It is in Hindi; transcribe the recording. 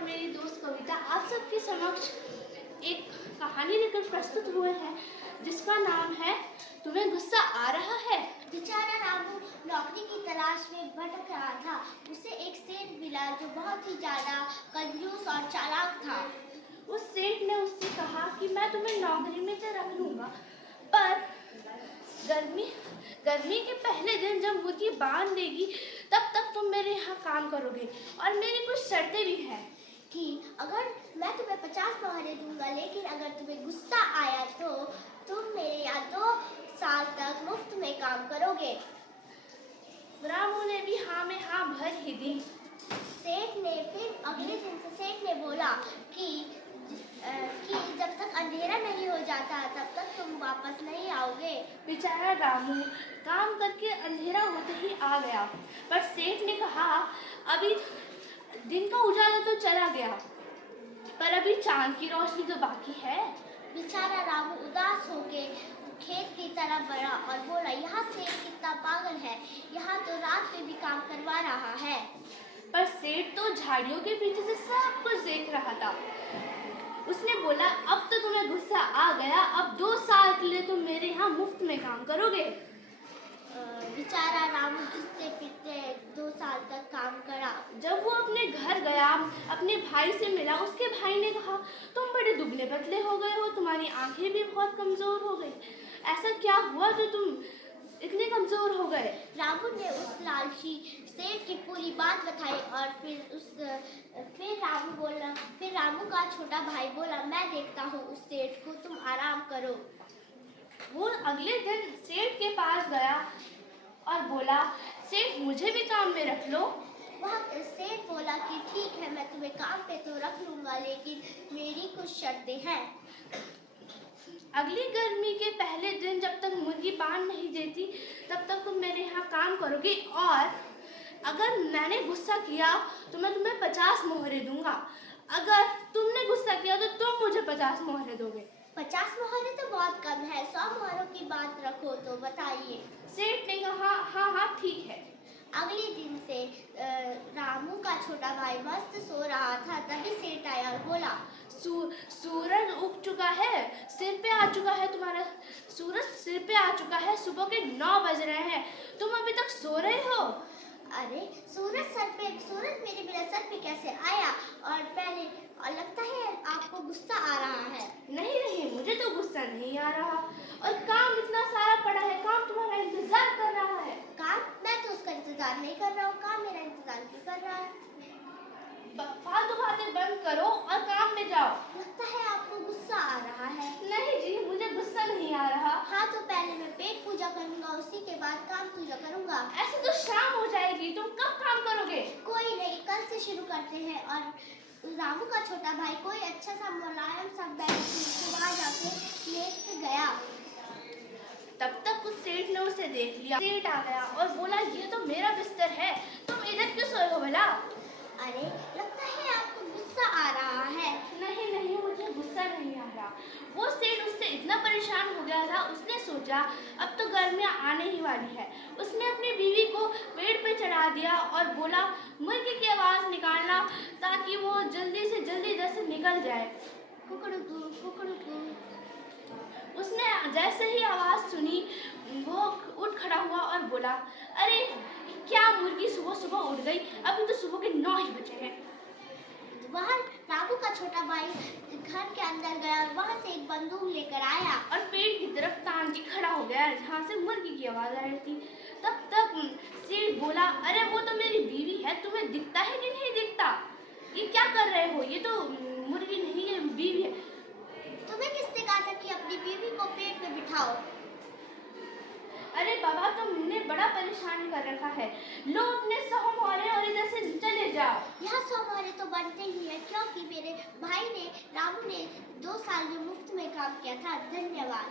और मेरी दोस्त कविता आप सबके समक्ष एक कहानी लेकर प्रस्तुत हुए हैं जिसका नाम है तुम्हें गुस्सा आ रहा है। बेचारा रामू नौकरी की तलाश में भटक रहा था। उसे एक सेठ मिला जो बहुत ही ज्यादा कंजूस और चालाक था। उस सेठ ने उससे कहा कि मैं तुम्हें नौकरी में तो रख लूंगा, पर गर्मी के पहले दिन जब मुर्गी बांध देगी तब तक तुम मेरे यहाँ काम करोगे और मेरी कुछ शर्तें भी हैं कि अगर मैं तुम्हें 50 मोहरे दूंगा, लेकिन अगर तुम्हें गुस्सा आया तो तुम मेरे यहाँ 2 साल तक मुफ्त में काम करोगे। रामू ने भी हाँ में हाँ भर ही दी। सेठ ने फिर अगले दिन से सेठ ने बोला कि जब तक अंधेरा नहीं हो जाता तब तक तुम वापस नहीं आओगे। बेचारा रामू काम करके अंधेरा होते ही आ गया, पर सेठ ने कहा अभी दिन का उजाला तो चला गया, पर अभी चांद की रोशनी तो बाकी है। बेचारा रामू उदास होके खेत की तरफ बढ़ा और बोला, यहाँ सेठ कितना पागल है, यहाँ तो रात में भी काम करवा रहा है। पर सेठ तो झाड़ियों के पीछे से सब कुछ देख रहा था। उसने बोला अब तो तुम्हें गुस्सा आ गया, अब 2 साल के लिए तुम मेरे यहाँ मुफ्त में काम करोगे। बेचारा रामू किससे पीछे 2 साल तक काम करा। जब वो अपने घर गया, अपने भाई से मिला, उसके भाई ने कहा तुम बड़े दुबले पतले हो गए हो, तुम्हारी आंखें भी बहुत कमजोर हो गई, ऐसा क्या हुआ जो तुम इतने कमजोर हो गए। रामू ने उस लालची सेठ की पूरी बात बताई और फिर रामू का छोटा भाई बोला, मैं देखता हूँ उस सेठ को, तुम आराम करो। वो अगले दिन सेठ के पास गया और बोला, सेठ मुझे भी काम में रख लो। वह सेठ बोला कि ठीक है, मैं तुम्हें काम पे तो रख लूंगा, लेकिन मेरी कुछ शर्तें हैं। अगली गर्मी के पहले दिन जब तक मुर्गी बांध नहीं देती तब तक तुम मेरे यहाँ काम करोगे, और अगर मैंने गुस्सा किया तो मैं तुम्हें 50 मोहरे दूंगा, अगर तुमने गुस्सा किया तो तुम मुझे 50 मोहरे दोगे। 50 मोहरे तो बहुत कम है, 100 मोहरों की बात रखो तो बताइए। सेठ ने कहा हाँ हाँ ठीक है। अगले दिन से रामू का छोटा भाई मस्त सो रहा था, तभी सेठ आया और बोला, सूरज उग चुका है, सिर पे आ चुका है, तुम्हारा सूरज सिर पे आ चुका है, सुबह के 9 बज रहे हैं, तुम अभी तक सो रहे हो। अरे सूरज मेरे बिना सर पे कैसे आया, और लगता है आपको गुस्सा आ रहा है। नहीं मुझे तो गुस्सा नहीं आ रहा, और काम इतना सारा पड़ा है, काम तुम्हारा इंतजार कर रहा है। काम? मैं तो उसका इंतजार नहीं कर रहा हूँ, काम मेरा इंतजार क्यों कर रहा है। फालतू बातें बंद करो और काम में जाओ। लगता है आपको गुस्सा आ रहा है। नहीं जी, मुझे गुस्सा नहीं आ रहा। हाँ तो पहले मैं पेट पूजा करूंगा, उसी के बाद काम पूजा करूंगा। ऐसे तो शाम हो जाएगी, तुम कब काम करोगे। कोई नहीं, कल से शुरू करते हैं। और रामू का छोटा भाई कोई अच्छा सा मुलायम सा बेड वहाँ जाके लेट के गया। तब तक उस सेठ ने उसे देख लिया। सेठ आ गया और बोला, ये तो मेरा बिस्तर है, तुम इधर क्यों सोए हो भला। अरे लगता है आपको गुस्सा आ रहा है। नहीं मुझे गुस्सा नहीं आ रहा। वो सेठ उससे इतना परेशान हो गया था, उसने सोचा अब तो गर्मियाँ आने ही वाली है। उसने अपनी बीवी को पेड़ पे चढ़ा दिया और बोला, मुर्गी की आवाज़ निकालना ताकि वो जल्दी से जल्दी इधर से निकल जाए। कुकड़ुकू कुकड़ुकू। उसने जैसे ही आवाज़ सुनी वो उठ खड़ा हुआ और बोला, अरे क्या मुर्गी सुबह सुबह उठ गई, अभी तो सुबह के 9 ही बजे हैं। वहाँ रामू का छोटा भाई घर के अंदर गया और वहाँ से एक बंदूक लेकर आया और पेड़ की तरफ तान के खड़ा हो गया जहाँ से मुर्गी की आवाज़ आ रही थी। तब तक सेठ बोला, अरे वो तो मेरी बीवी है, तुम्हें दिखता है कि नहीं दिखता, ये क्या कर रहे हो, ये तो मुर्गी नहीं है, बीवी है। तुम्हें किसने कहा था कि अपनी बीवी को पेट पे बिठाओ। अरे बाबा, तुमने बड़ा परेशान कर रखा है, लो अपने 100 मोहरे और इधर से चले जाओ। यहाँ 100 मोहरे तो बनते ही है, क्योंकि मेरे भाई ने रामू ने 2 साल में मुफ्त में काम किया था। धन्यवाद।